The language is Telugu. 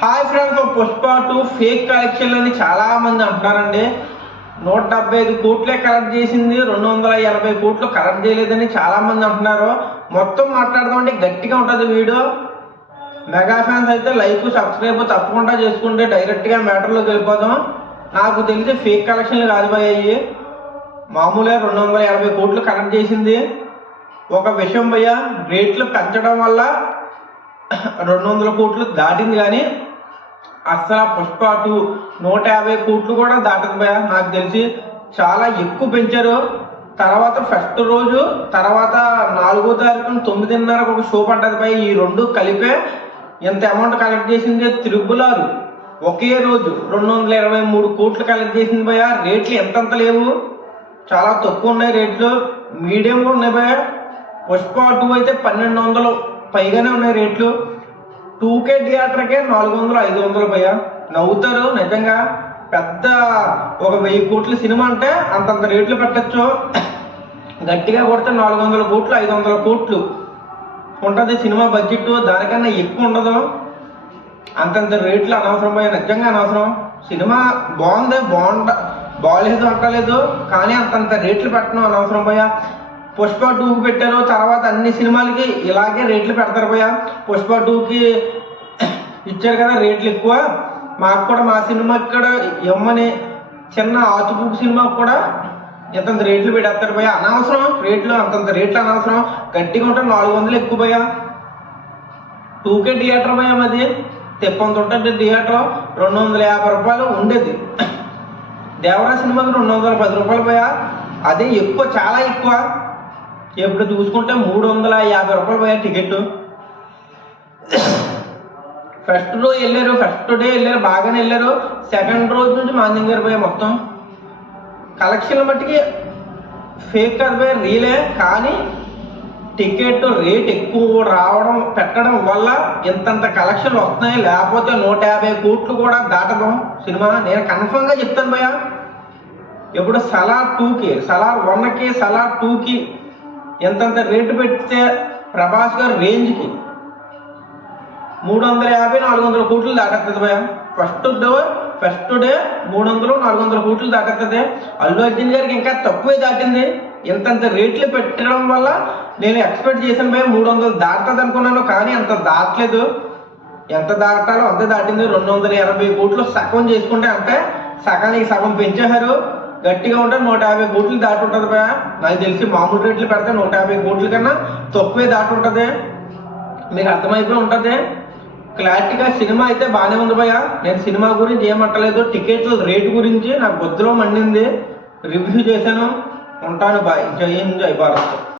Hi friends, Pushpa 2 fake collection అని చాలా మంది అంటున్నారండి. 175 కోట్లే కలెక్ట్ చేసింది, 280 కోట్లు కలెక్ట్ చేయలేదని చాలా మంది అంటున్నారు. మొత్తం మాట్లాడదామంటే గట్టిగా ఉంటుంది వీడియో. మెగా ఫ్యాన్స్ అయితే లైక్ సబ్స్క్రైబ్ తప్పకుండా చేసుకుంటే డైరెక్ట్గా మ్యాటర్లోకి వెళ్ళిపోదాం. నాకు తెలిసి ఫేక్ కలెక్షన్లు కాదిపోయాయి, మామూలుగా 280 కోట్లు కలెక్ట్ చేసింది. ఒక విషయం భయ్య, రేట్లు పెంచడం వల్ల 200 కోట్లు దాటింది, కానీ అసలు పుష్ప 2 150 కోట్లు కూడా దాటదు భయ్య. నాకు తెలిసి చాలా ఎక్కువ పెంచారు. తర్వాత ఫస్ట్ రోజు తర్వాత 4వ తారీఖున 9:30 ఒక షో పడ్డది భయ్య. ఈ రెండు కలిపే ఎంత అమౌంట్ కలెక్ట్ చేసింది. త్రిబుల్ ఆర్ ఒకే రోజు 223 కోట్లు కలెక్ట్ చేసింది భయ్య. రేట్లు ఎంతంత లేవు, చాలా తక్కువ ఉన్నాయి రేట్లు, మీడియంగా ఉన్నాయి భయ్య. పుష్ప 2 అయితే 1200 పైగానే ఉన్నాయి రేట్లు. 2K థియేటర్కే 400 500 భయ్య. నవ్వుతారు నిజంగా. పెద్ద ఒక 1000 కోట్ల సినిమా అంటే అంతంత రేట్లు పెట్టచ్చు. గట్టిగా కొడితే 400 కోట్లు 500 కోట్లు ఉంటుంది సినిమా బడ్జెట్, దానికన్నా ఎక్కువ ఉండదు. అంతంత రేట్లు అనవసరం భయ్య, నిజంగా అనవసరం. సినిమా బాగుంది, బాగలేదు అంటలేదు, కానీ అంతంత రేట్లు పెట్టడం అనవసరం భయ్య. పుష్ప 2కి పెట్టారు, తర్వాత అన్ని సినిమాలకి ఇలాగే రేట్లు పెడతారు భయ్య. పుష్ప 2కి ఇచ్చారు కదా రేట్లు ఎక్కువ, మాకు కూడా మా సినిమా ఇక్కడ ఇవ్వమని చిన్న ఆతుపుకు సినిమాకి కూడా ఇంతంత రేట్లు పెట్టేస్తారు భయ్య. అనవసరం రేట్లు, అంతంత రేట్లు అనవసరం. గట్టిగా ఉంటే 400 ఎక్కువ భయ్య. 2K థియేటర్ భయ్య, మాది తెప్పంత ఉంటుంది థియేటర్. 250 రూపాయలు ఉండేది. దేవరా సినిమాకి 210 రూపాయలు భయ్య. అదే ఎక్కువ, చాలా ఎక్కువ. ఇప్పుడు చూసుకుంటే 350 రూపాయలు భయ్య టికెట్. ఫస్ట్ రోజు వెళ్ళారు, ఫస్ట్ డే వెళ్ళారు, బాగానే వెళ్ళారు. సెకండ్ రోజు నుంచి మాందింగారు భయ్య. మొత్తం కలెక్షన్ల మట్టికి ఫేక్ కాదు భయ్య, రీలే. కానీ టికెట్ రేట్ ఎక్కువ రావడం పెట్టడం వల్ల ఇంతంత కలెక్షన్లు వస్తున్నాయి. లేకపోతే 150 కోట్లు కూడా దాటడం సినిమా. నేను కన్ఫర్మ్గా చెప్తాను భయ్య. ఇప్పుడు సలార్ 2కి, సలార్ 1కి, సలార్ 2కి ఎంతంత రేటు పెడితే ప్రభాస్ గారు రేంజ్కి 350 400 కోట్లు దాటేస్తుంది భయ్య. ఫస్ట్ డే 300 400 కోట్లు దాటేస్తుంది. అల్లు అర్జున్ గారికి ఇంకా తక్కువే దాటింది. ఇంతంత రేట్లు పెట్టడం వల్ల నేను ఎక్స్పెక్ట్ చేశాను భయ్య 300 దాటుతుంది అనుకున్నాను, కానీ అంత దాటలేదు. ఎంత దాటాలో అంతే దాటింది. 280 కోట్లు సగం చేసుకుంటే అంటే సగానికి సగం పెంచేశారు. గట్టిగా ఉంటే 150 కోట్లు దాటి ఉంటుంది భయ్య. నాకు తెలిసి మామూలు రేట్లు పెడితే 150 కోట్ల కన్నా తక్కువే దాటి ఉంటుంది. మీకు అర్థమైపోయి ఉంటుంది క్లారిటీగా. సినిమా అయితే బాగానే ఉంది భయ్య. నేను సినిమా గురించి ఏమంటలేదు, టికెట్ల రేటు గురించి నాకు బొద్దులో మండింది. రివ్యూ చేశాను. ఉంటాను బాయ్. జై హింద్, జై భారత్.